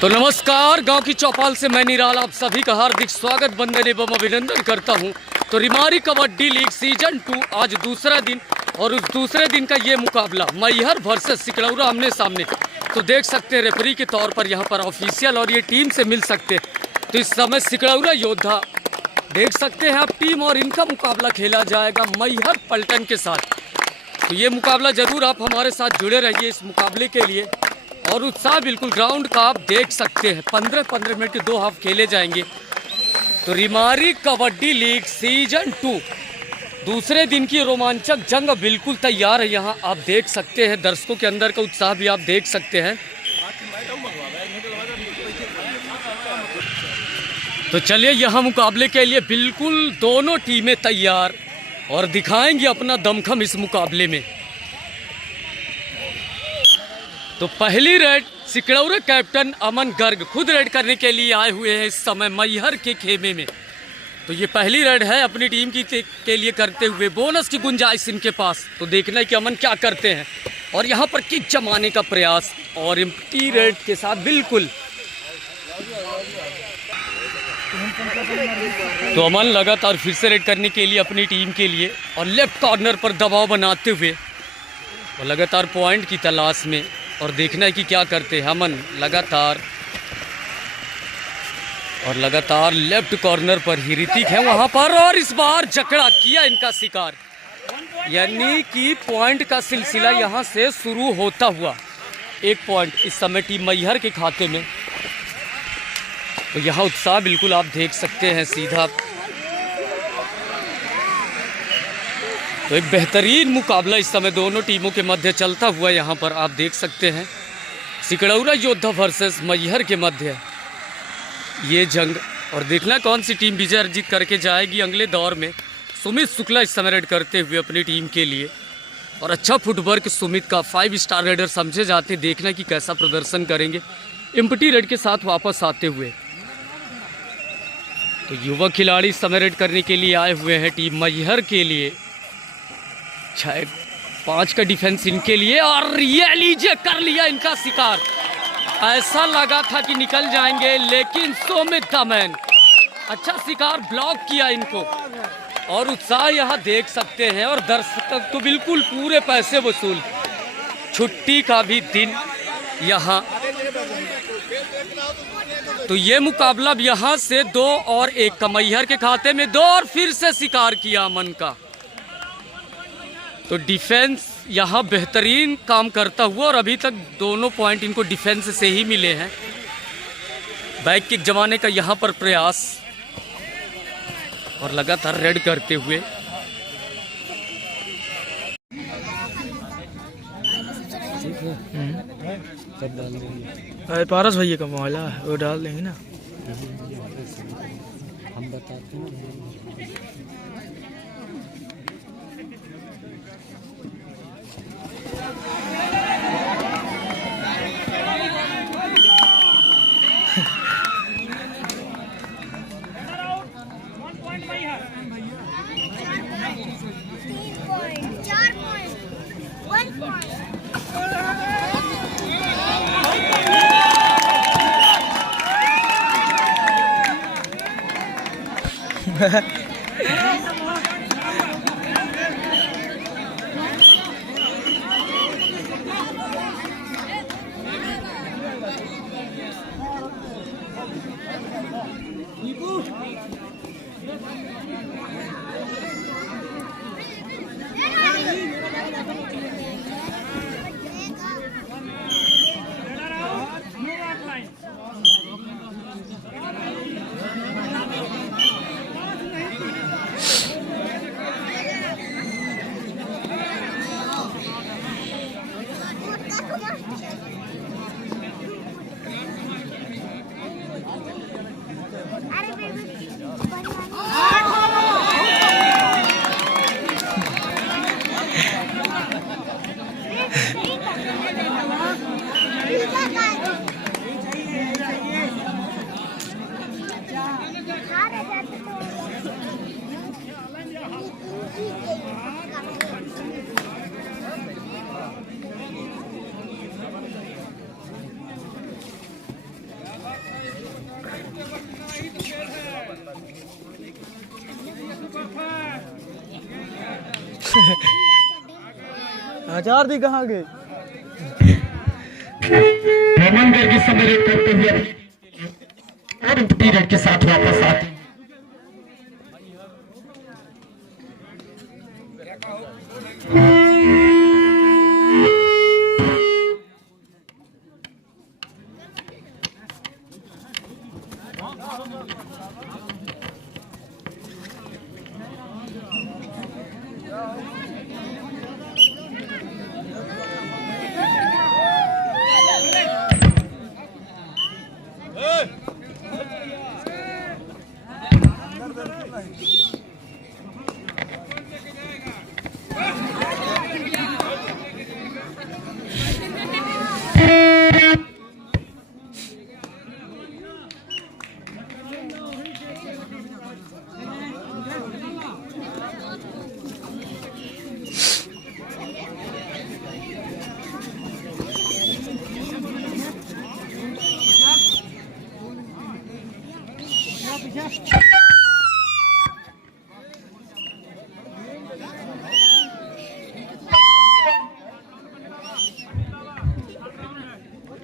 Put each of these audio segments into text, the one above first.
तो नमस्कार, गांव की चौपाल से मैं निराल आप सभी का हार्दिक स्वागत वंदन एवं अभिनंदन करता हूं। तो रिमारी कबड्डी लीग सीजन 2 आज दूसरा दिन और उस दूसरे दिन का ये मुकाबला मैहर वर्सेस सिकड़ौरा आमने सामने। तो देख सकते हैं रेफरी के तौर पर यहाँ पर ऑफिशियल और ये टीम से मिल सकते हैं। तो इस समय सिकड़ौरा योद्धा देख सकते हैं आप टीम और इनका मुकाबला खेला जाएगा मैहर पलटन के साथ। तो ये मुकाबला ज़रूर आप हमारे साथ जुड़े रहिए इस मुकाबले के लिए। और उत्साह बिल्कुल ग्राउंड का आप देख सकते हैं। 15-15 मिनट के 2 हाफ खेले जाएंगे। तो रिमारी कबड्डी लीग सीजन 2 दूसरे दिन की रोमांचक जंग बिल्कुल तैयार है। यहाँ आप देख सकते हैं दर्शकों के अंदर का उत्साह भी आप देख सकते हैं। तो चलिए यहाँ मुकाबले के लिए बिल्कुल दोनों टीमें तैयार और दिखाएंगे अपना दमखम इस मुकाबले में। तो पहली रेड सिकड़ौरा कैप्टन अमन गर्ग खुद रेड करने के लिए आए हुए हैं इस समय मैहर के खेमे में। तो ये पहली रेड है अपनी टीम की के लिए करते हुए। बोनस की गुंजाइश इनके पास। तो देखना है कि अमन क्या करते हैं। और यहाँ पर किक जमाने का प्रयास और एम्प्टी रेड के साथ बिल्कुल। तो अमन लगातार फिर से रेड करने के लिए अपनी टीम के लिए और लेफ्ट कॉर्नर पर दबाव बनाते हुए और लगातार पॉइंट की तलाश में। और देखना है कि क्या करते हैं अमन। लगातार लेफ्ट कॉर्नर पर ही ऋतिक है वहां पर और इस बार जकड़ा किया इनका शिकार। यानी कि पॉइंट का सिलसिला यहां से शुरू होता हुआ 1 पॉइंट इस समय टीम मैहर के खाते में। तो यहाँ उत्साह बिल्कुल आप देख सकते हैं सीधा। तो एक बेहतरीन मुकाबला इस समय दोनों टीमों के मध्य चलता हुआ यहाँ पर आप देख सकते हैं। सिकड़ौरा योद्धा वर्सेस मैहर के मध्य ये जंग। और देखना कौन सी टीम विजय अर्जित करके जाएगी अगले दौर में। सुमित शुक्ला इस समय रेड करते हुए अपनी टीम के लिए। और अच्छा फुटवर्क सुमित का 5 स्टार रेडर समझे जाते। देखना कि कैसा प्रदर्शन करेंगे एम्प्टी रेड के साथ वापस आते हुए। तो युवा खिलाड़ी इस समय रेड करने के लिए आए हुए हैं टीम मैहर के लिए। 5 का डिफेंस इनके लिए और ये लीजिए कर लिया इनका शिकार। ऐसा लगा था कि निकल जाएंगे लेकिन सुमित का मैन अच्छा शिकार ब्लॉक किया इनको। और उत्साह यहाँ देख सकते हैं। और दर्शक तो बिल्कुल पूरे पैसे वसूल। छुट्टी का भी दिन यहाँ। तो ये मुकाबला यहाँ से 2 और 1 का मैहर के खाते में 2 और फिर से शिकार किया अमन का। तो डिफेंस यहाँ बेहतरीन काम करता हुआ और अभी तक दोनों पॉइंट इनको डिफेंस से ही मिले हैं। बैक किक जमाने का यहाँ पर प्रयास और लगातार रेड करते हुए। अरे पारस भैया का मोबाइल है वो डाल देंगे ना। हम बताते हैं अचार दी कहाँ गए? रोमन गर्गी समरेट करते हुए और पीरियड के साथ वापस आते हैं।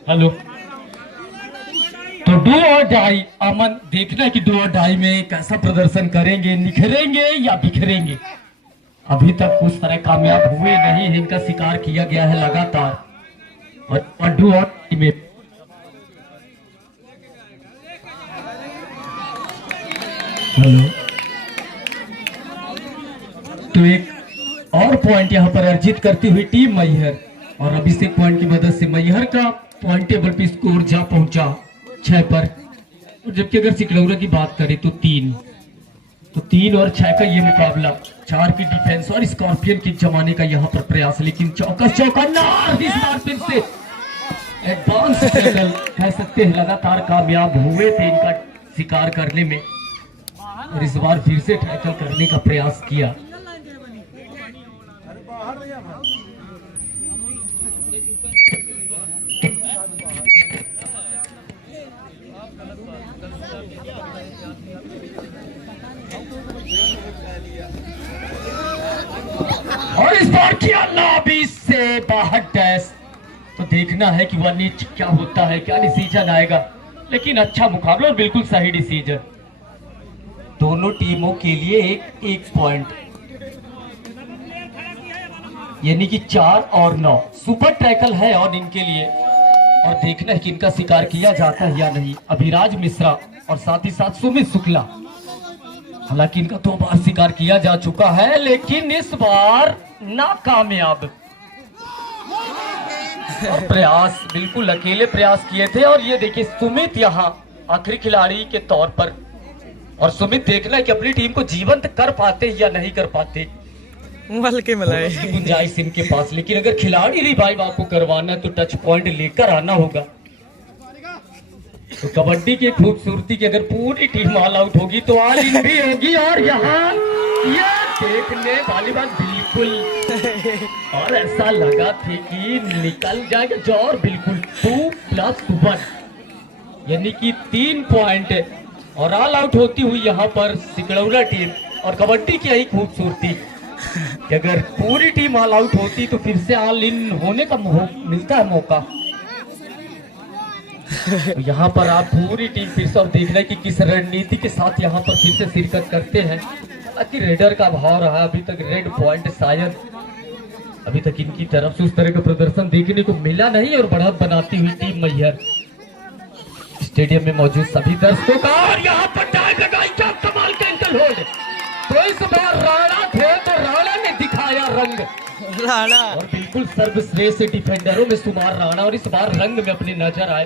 हेलो, तो डू और डाई अमन, देखना कि डू और डाई में कैसा प्रदर्शन करेंगे, निखरेंगे या बिखरेंगे। अभी तक उस तरह कामयाब हुए नहीं है, इनका शिकार किया गया है लगातार। और डू और डाई में हेलो, तो एक और पॉइंट यहाँ पर अर्जित करती हुई टीम मैहर, और अभिषेक पॉइंट की मदद से मैहर का पॉइंट टेबल पे स्कोर जा पहुंचा 6 पर। और जबकि अगर सिकलौरा की बात करें तो 3 और 6 का ये मुकाबला, 4 की डिफेंस और स्कॉर्पियन की जमाने का यहाँ पर प्रयास, लेकिन चौकस चौका फिर से एडवांस टैकल कह सकते हैं, लगातार कामयाब हुए थे इनका शिकार करने में, और इस बार फिर से टैकल करने का प्रयास किया। और इस बार किया लॉबी से बाहर डैश। तो देखना है कि वह नीच क्या होता है, क्या डिसीजन आएगा, लेकिन अच्छा मुकाबला और बिल्कुल सही डिसीजन। दोनों टीमों के लिए एक पॉइंट, यानी कि 4 और 9 सुपर टैकल है और इनके लिए। और देखना है कि इनका शिकार किया जाता है या नहीं। अभिराज मिश्रा और साथ ही साथ सुमित शुक्ला, हालांकि इनका 2 बार शिकार किया जा चुका है, लेकिन इस बार नाकामयाब। और प्रयास बिल्कुल अकेले प्रयास किए थे। और ये देखिए सुमित यहाँ आखिरी खिलाड़ी के तौर पर, और सुमित देखना है कि अपनी टीम को जीवंत कर पाते या नहीं कर पाते। मल के मिलाए गुंजाइश इनके पास, लेकिन अगर खिलाड़ी रिवाइव आपको करवाना तो टच पॉइंट लेकर आना होगा। तो कबड्डी की खूबसूरती की अगर पूरी टीम ऑल आउट होगी तो ऑल इन भी होगी। और यहाँ ये देखने वाली बात बिल्कुल, और ऐसा लगा थी कि निकल जाएगा जो, और बिल्कुल 2+1 यानी कि 3 पॉइंट, और ऑल आउट होती हुई यहाँ पर सिकलौरा टीम। और कबड्डी की यही खूबसूरती कि अगर पूरी टीम ऑल आउट होती तो फिर से ऑल इन होने का मिलता है मौका। तो यहाँ पर आप पूरी टीम फिर से, और देखना है कि किस रणनीति के साथ यहाँ पर फिर से शिरकत करते हैं। हालांकि रेडर का भाव रहा अभी तक, रेड पॉइंट शायद अभी तक इनकी तरफ से उस तरह का प्रदर्शन देखने को मिला नहीं। और बढ़त बनाती हुई टीम मैहर, स्टेडियम में मौजूद सभी दर्शकों का, और यहाँ पर टाइम लगाई, क्या कमाल का एंकल होल्ड। तो इस बार राणा थे तो राणा ने दिखाया रंग, राणा, और बिल्कुल सर्वश्रेष्ठ डिफेंडरों में शुमार राणा, और इस बार रंग में अपने नजर आए।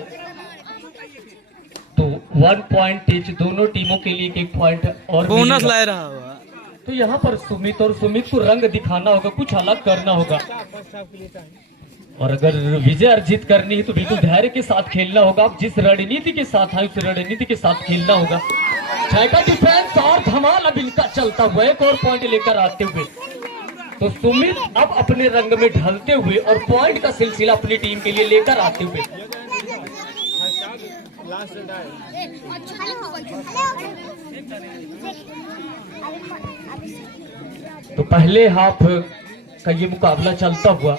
तो 1 पॉइंट ईच दोनों टीमों के लिए, 1 पॉइंट और बोनस ला रहा हुआ। तो यहाँ पर सुमित को रंग दिखाना होगा, कुछ अलग करना होगा। और अगर विजय अर्जित करनी है तो बिल्कुल धैर्य के साथ खेलना होगा। आप जिस रणनीति के साथ आए उस रणनीति के साथ खेलना होगा। छाया डिफेंस और धमाल अब इनका चलता हुआ, एक और पॉइंट लेकर आते हुए। तो सुमित अब अपने रंग में ढलते हुए और पॉइंट का सिलसिला अपनी टीम के लिए लेकर आते हुए। तो पहले हाफ का ये मुकाबला चलता हुआ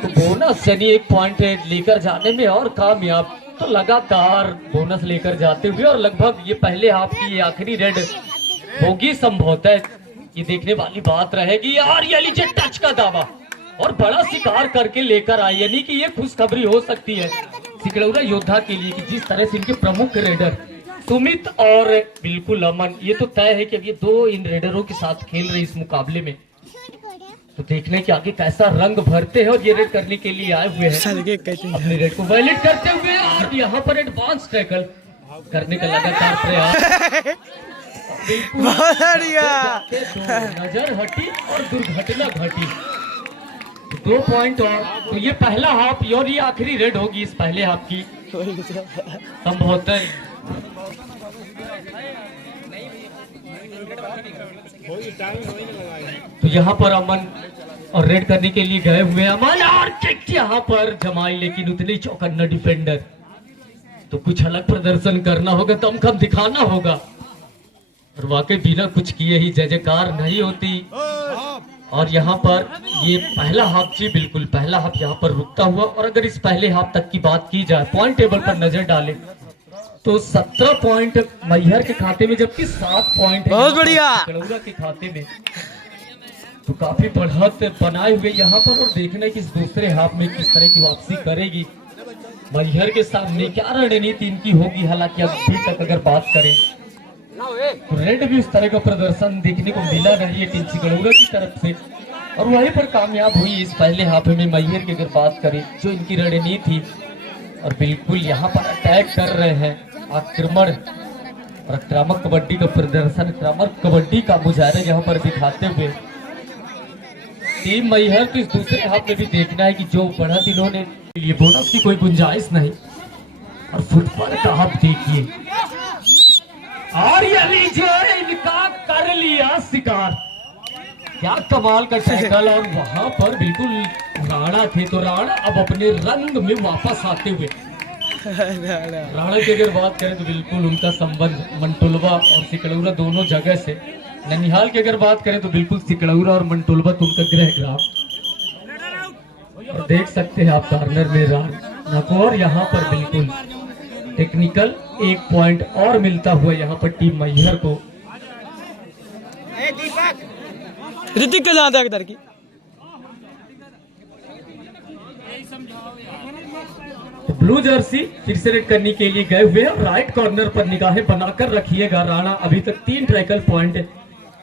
तो बोनस यानी 1 पॉइंट लेकर जाने में और कामयाब, तो लगातार बोनस लेकर जाते हुए और लगभग ये पहले हाफ की ये आखिरी रेड होगी संभवतः, ये देखने वाली बात रहेगी। यार ये लीजिए टच का दावा और बड़ा शिकार करके लेकर आए, यानी कि ये खुशखबरी हो सकती है सिकड़ौरा योद्धा के लिए कि जिस तरह से इनके प्रमुख रेडर सुमित और बिल्कुल अमन, ये तो तय है कि अब ये 2 इन रेडरों के साथ खेल रहे इस मुकाबले में, तो देखने के आगे कैसा रंग भरते हैं। और ये रेड करने के लिए आए हुए हैं अपने रेड को वायलेट करते हुए, और यहाँ पर एडवांस टैकल करने का लगातार प्रयास, नजर हटी और दुर्घटना घटी। 2 पॉइंट और, तो ये पहला हाफ और ये आखिरी रेड होगी इस पहले हाफ की संभवतः। तो यहाँ पर अमन और रेड करने के लिए गए हुए अमन, और किक यहाँ पर जमाई, लेकिन उतनी चौकन्ना डिफेंडर, तो कुछ अलग प्रदर्शन करना होगा, दमखम दिखाना होगा, और वाकई बिना कुछ किए ही जय जयकार नहीं होती। और यहाँ पर ये पहला हाफ जी बिल्कुल पहला हाफ यहाँ पर रुकता हुआ, और अगर इस पहले हाफ तक की बात की जाए पॉइंट टेबल पर नजर डाले तो 17 पॉइंट मैहर के खाते में, जबकि 7 पॉइंट बहुत बढ़िया के खाते में, तो काफी बढ़त बनाए हुए यहाँ पर। और देखना कि इस दूसरे हाफ में किस तरह की वापसी करेगी मैहर के सामने, क्या रणनीति इनकी होगी। हालांकि अभी तक अगर बात करें तो रेड भी उस तरह का प्रदर्शन देखने को मिला नहीं है टीम सिकड़ौरा की तरफ से, और वहीं पर कामयाब हुई इस पहले हाफ में मैहर की अगर बात करें जो इनकी रणनीति थी। और बिल्कुल यहाँ पर अटैक कर रहे हैं, आक्रमण और आक्रामक कबड्डी का प्रदर्शन, आक्रामक कबड्डी का मुजाहरा यहाँ पर दिखाते हुए टीम मैहर। तो इस दूसरे हाफ में भी देखना है कि जो बढ़त इन्होंने, ये बोनस की कोई गुंजाइश नहीं। और फुटबॉल का हाफ देखिए, और ये लीजिए इनका कर लिया शिकार, क्या कमाल का टैकल। और वहां पर बिल्कुल राणा थे, तो राणा अब अपने रंग में वापस आते हुए, राणा की अगर बात करें तो बिल्कुल उनका संबंध मंटोलवा और सिकड़ौरा दोनों जगह से, ननिहाल की अगर बात करें तो बिल्कुल सिकड़ौरा और मंटोलवा तो उनका गृह ग्राम। और देख सकते हैं आप कार्नर में राणा, यहाँ पर बिल्कुल टेक्निकल 1 पॉइंट और मिलता हुआ यहाँ पर टीम मैहर को। ऋतिक के ज्यादा इधर की तो ब्लू जर्सी फिर से रेड करने के लिए गए हुए, और राइट कॉर्नर पर निगाहें बनाकर रखिएगा। राणा अभी तक 3 टैकल पॉइंट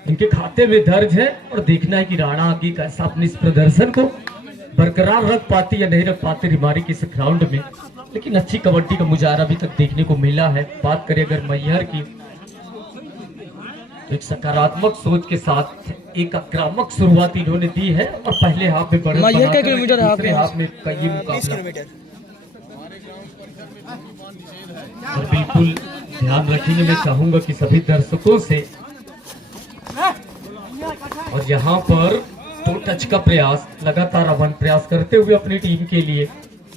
इनके खाते में दर्ज है, और देखना है कि राणा आगे कैसा अपने इस प्रदर्शन को बरकरार रख पाती या नहीं रख पाते रिमारी के इस ग्राउंड में। लेकिन अच्छी कबड्डी का मुजाहरा अभी तक देखने को मिला है। बात करें अगर मैहर की, तो एक सकारात्मक सोच के साथ एक आक्रामक शुरुआत इन्होंने दी है, और पहले हाफ में बढ़त बनाकर दूसरे हाफ में कई मुकाबला। और बिल्कुल ध्यान रखेंगे, मैं चाहूंगा कि सभी दर्शकों से, और यहाँ पर 2 टच का प्रयास लगातार अमन प्रयास करते हुए अपनी टीम के लिए,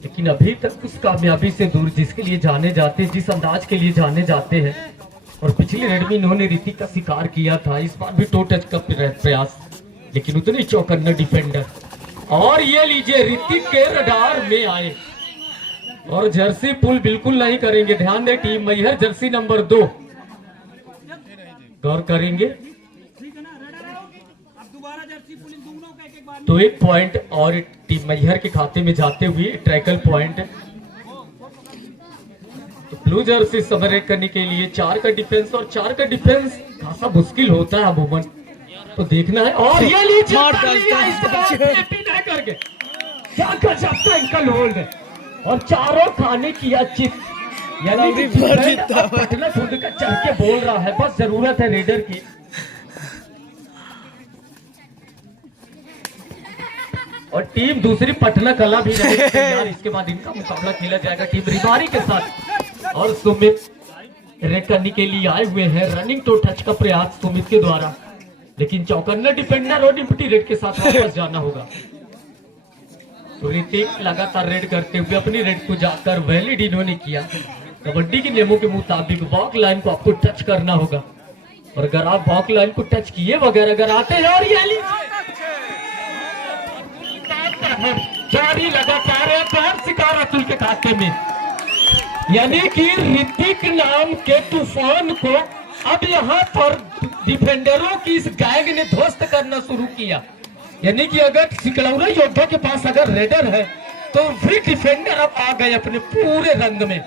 लेकिन अभी तक उस कामयाबी से दूर जिसके लिए जाने जाते हैं, जिस अंदाज के लिए जाने जाते हैं। और पिछली रेड में इन्होंने ऋतिक का शिकार किया था, इस बार भी 2 टच का प्रयास, लेकिन उतनी चौकन्ना डिफेंडर। और ये लीजिए ऋतिक के रडार में आए, और जर्सी पुल बिल्कुल नहीं करेंगे। ध्यान दें टीम मैहर जर्सी नंबर 2 गौर करेंगे तो 1 पॉइंट और टीम मैहर के खाते में जाते हुए ट्रैकल पॉइंट। तो ब्लू जर्सी समय रेड करने के लिए 4 का डिफेंस, और 4 का डिफेंस खासा मुश्किल होता है अमूमन, तो देखना है। और ये लीजिए करके क्या गजब का इनका होल्ड है, और चारों खाने किया चित, यानी पटना खुद का चढ़ के बोल रहा है, बस जरूरत है रेडर की। और टीम दूसरी पटना कला भी रहेगी तैयार, इसके बाद इनका मुकाबला खेला जाएगा टीम रिमारी के साथ। और सुमित रेड करने के लिए आए हुए हैं, रनिंग टू टच का प्रयास सुमित के द्वारा, लेकिन चौकन्ना डिफेंडर और डिप्टी रेड के साथ वापस जाना होगा। तो ऋतिक लगातार रेड करते हुए अपनी रेड को जाकर वैलिड इन्होंने किया। कबड्डी के नियमों के मुताबिक वॉक लाइन को आपको टच करना होगा, और अगर आप वॉक लाइन को टच किए बगैर अगर आते हैं और ये जारी लगातार है पैर शिकार अतुल के खाते में, यानी कि ऋतिक नाम के तूफान को अब यहाँ पर डिफेंडरों की इस गैंग ने ध्वस्त करना शुरू किया। यानी कि अगर सिकलौरा योद्धा के पास अगर रेडर है तो फिर डिफेंडर अब आ गए अपने पूरे रंग में।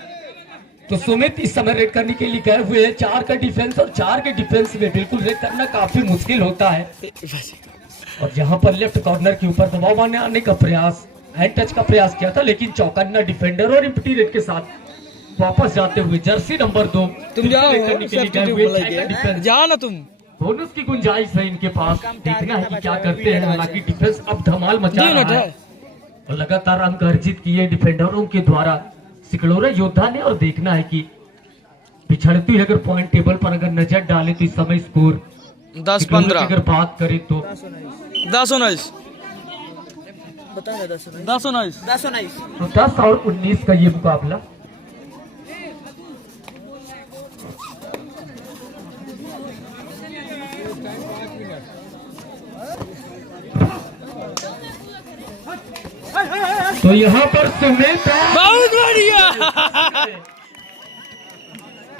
तो सुमित इस समय रेड करने के लिए गए हुए हैं। 4 का डिफेंस और 4 के डिफेंस में बिल्कुल रेड करना काफी मुश्किल होता है। और यहाँ पर लेफ्ट कॉर्नर के ऊपर दबाव बनाने आने का प्रयास, हैंड टच का प्रयास किया था, लेकिन चौकन्ना डिफेंडर और इम्पटी रेड के साथ वापस जाते हुए जर्सी नंबर 2 तुम जाओ जाओ ना तुम। बोनस की गुंजाइश है इनके पास, देखना है कि क्या करते हैं। हालांकि डिफेंस अब धमाल मचा रहा है और लगातार अंक अर्जित किए डिफेंडरों के द्वारा सिकलौरा योद्धा ने। और देखना है कि पिछड़ती हुई अगर पॉइंट टेबल पर अगर नजर डाले तो इस समय स्कोर 10-15 अगर बात करें तो 10-19 तो 10 और 19 का ये मुकाबला। तो यहाँ पर सुमित बहुत बढ़िया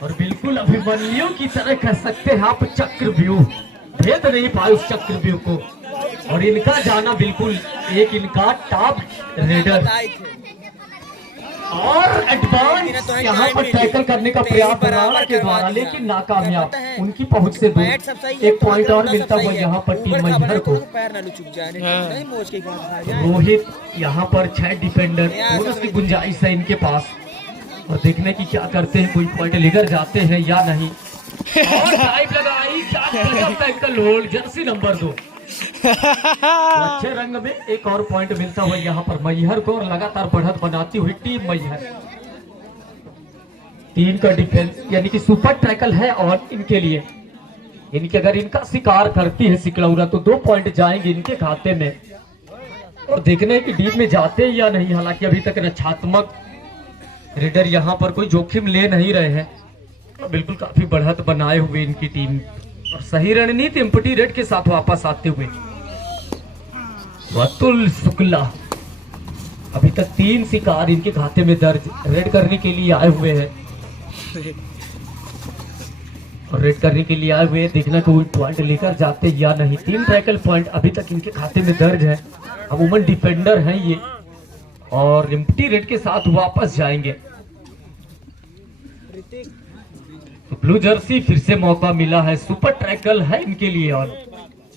और बिल्कुल अभिमन्यु की तरह कह सकते हैं आप चक्रव्यूह भेद नहीं पाए उस चक्रव्यूह को, और इनका जाना बिल्कुल एक इनका टॉप रेडर और एडवांस यहाँ पर टैकल करने का प्रयास राणा के द्वारा, लेकिन नाकामयाब। उनकी पहुंच से दूर। एक पॉइंट और मिलता हुआ यहाँ पर टीम मैहर को। रोहित यहाँ पर 6 डिफेंडर, बोनस की गुंजाइश है इनके पास, और देखने की क्या करते हैं, कोई पॉइंट लेकर जाते हैं या नहीं। और ड्राइव लगाई, क्या गजब टैकल होल्ड, जर्सी नंबर 2। अच्छे रंग में एक और पॉइंट मिलता हुआ यहाँ पर मैहर को, और लगातार बढ़त बनाती हुई टीम मैहर। 3 का डिफेंस यानी कि सुपर टैकल है और इनके लिए, इनके अगर इनका शिकार करती है सिकलौरा तो 2 पॉइंट जाएंगे इनके खाते में। और देखने की डीप में जाते हैं या नहीं। हालांकि अभी तक रक्षात्मक रेडर यहाँ पर कोई जोखिम ले नहीं रहे हैं, बिल्कुल काफी बढ़त बनाए हुए इनकी टीम, और सही रणनीति इम्पटी रेड के साथ वापस आते हुए अतुल शुक्ला। अभी तक 3 शिकार इनके खाते में दर्ज, रेड करने के लिए आए हुए हैं और रेड करने के लिए आए हुए हैं। देखना कोई पॉइंट लेकर जाते या नहीं। 3 टैकल पॉइंट अभी तक इनके खाते में दर्ज है। अमूमन डिफेंडर हैं ये, और इम्पटी रेड के साथ वापस जाएंगे। तो ब्लू जर्सी फिर से मौका मिला है, सुपर टैकल है इनके लिए, और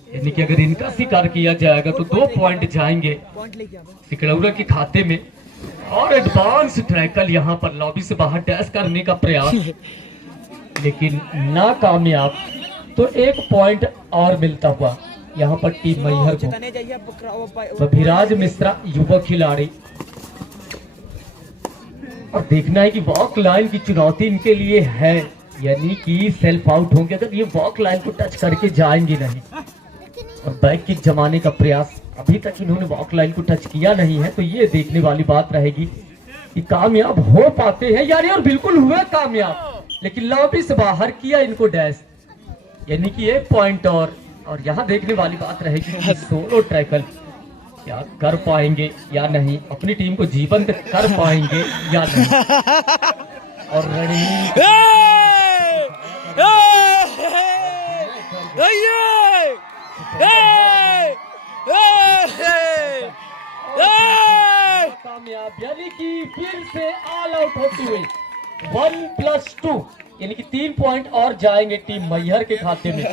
यानी कि अगर इनका शिकार किया जाएगा तो 2 पॉइंट जाएंगे सिकलौरा के खाते में। और एडवांस टैकल यहाँ पर लॉबी से बाहर डैश करने का प्रयास, लेकिन नाकामयाब। तो 1 पॉइंट और मिलता हुआ यहाँ पर टीम मैहर को। अभिराज मिश्रा युवा खिलाड़ी, और देखना है कि वॉक लाइन की चुनौती इनके लिए है, यानी कि सेल्फ आउट होंगे अगर ये वॉक लाइन को टच करके जाएंगे नहीं। और बैक किक जमाने का प्रयास, अभी तक इन्होंने वॉक लाइन को टच किया नहीं है, तो ये देखने वाली बात रहेगी कि कामयाब हो पाते हैं यानी। और बिल्कुल हुए कामयाब, लेकिन लॉबी से बाहर किया इनको डैश, यानी कि 1 पॉइंट और यहाँ देखने वाली बात रहेगी कि सोलो टैकल क्या कर पाएंगे या नहीं, अपनी टीम को जीवंत कर पाएंगे या नहीं। और रणनीति कामयाब, यानी कि फिर से ऑल आउट होते हुए 1+2 यानी कि 3 पॉइंट और जाएंगे टीम मैहर के खाते में।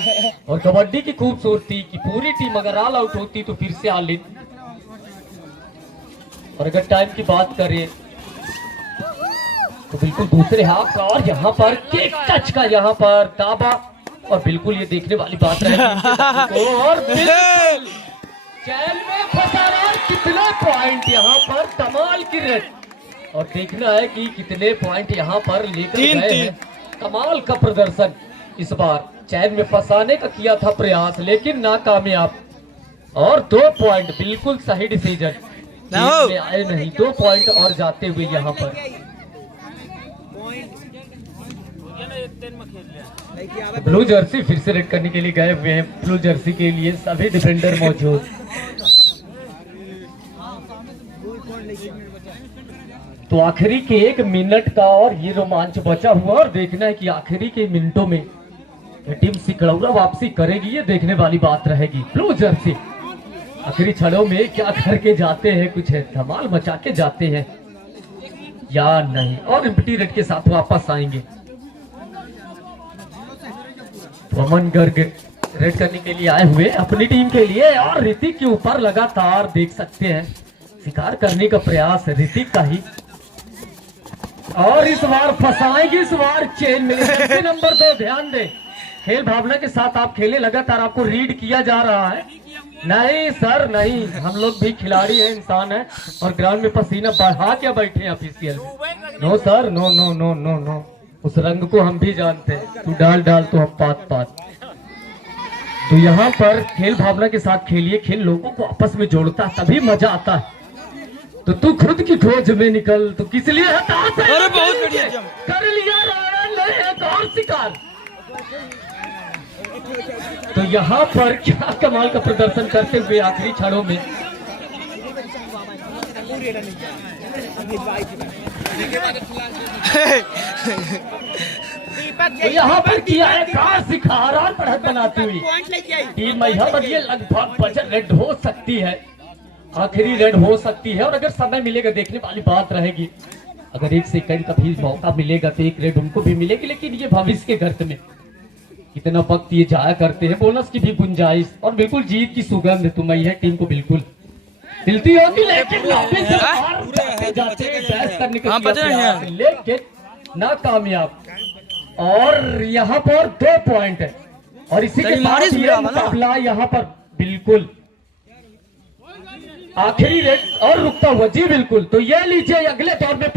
और कबड्डी की खूबसूरती की पूरी टीम अगर ऑल आउट होती तो फिर से ऑल इन। और अगर टाइम की बात करें तो बिल्कुल दूसरे हाफ का, और यहाँ पर किक टच का यहाँ पर ताबा, और बिल्कुल ये देखने वाली बात है। और चैन में फंसा रहा, कितने पॉइंट यहाँ पर, कमाल की रेड। और देखना है कि कितने पॉइंट यहाँ पर लेकर गए हैं। कमाल का प्रदर्शन इस बार, चैन में फंसाने का किया था प्रयास लेकिन नाकामयाब। और 2 पॉइंट, बिल्कुल सही डिसीजन। खेल में आए नहीं। 2 पॉइंट और जाते हुए यहाँ पर ब्लू जर्सी फिर से रेड करने के लिए गए हुए हैं। ब्लू जर्सी के लिए सभी डिफेंडर मौजूद। तो आखिरी के 1 मिनट का और ये रोमांच बचा हुआ और देखना है कि आखिरी के मिनटों में ये टीम सिकड़ौरा वापसी करेगी, ये देखने वाली बात रहेगी। ब्लू जर्सी आखिरी क्षणों में क्या करके जाते हैं, कुछ है धमाल मचा के जाते हैं या नहीं, और एम्प्टी रेड के साथ वापस आएंगे। तो अमन गर्ग रेड करने के लिए आए हुए अपनी टीम के लिए, और ऋतिक के ऊपर लगातार देख सकते हैं शिकार करने का प्रयास ऋतिक का ही, और इस बार फंसाएगी, इस बार चेन मिलेगी। नंबर 2 ध्यान दे, खेल भावना के साथ आप खेले, लगातार आपको रीड किया जा रहा है। नहीं सर नहीं, हम लोग भी खिलाड़ी हैं, इंसान है, और ग्राउंड में पसीना बढ़ा के बैठे हैं official. No sir no no no no no, उस रंग को हम भी जानते हैं, तू डाल डाल तो हम पात पात। तो यहाँ पर खेल भावना के साथ खेलिए, खेल लोगों को आपस में जोड़ता है, तभी मजा आता है। तो तू खुद की खोज में निकल, तो किस लिए हताश है? अरे बहुत बढ़िया कर लिया राणा ने एक और शिकार। तो यहाँ पर क्या कमाल का प्रदर्शन करते हुए आखिरी क्षणों में तो यहाँ पर किया है खास शिकारान बढ़त बनाती हुई टीम मैहर, और ये लगभग बजट रेड हो सकती है, आखिरी रेड हो सकती है। और अगर समय मिलेगा, देखने वाली बात रहेगी, अगर 1 सेकंड का भी मौका मिलेगा तो 1 रेड उनको भी मिलेगी। लेकिन ये भविष्य के गर्त में कितना वक्त ये जाया करते हैं, बोनस की भी गुंजाइश, और बिल्कुल जीत की सुगंध तो मैहर टीम को बिल्कुल मिलती होगी, लेकिन जाते करने के लिए लेकिन नाकामयाब। और यहाँ पर 2 पॉइंट है, और इसी के साथ ये मुकाबला यहाँ पर बिल्कुल आखिरी रेड और रुकता हुआ। जी बिल्कुल, तो ये लीजिए अगले दौर में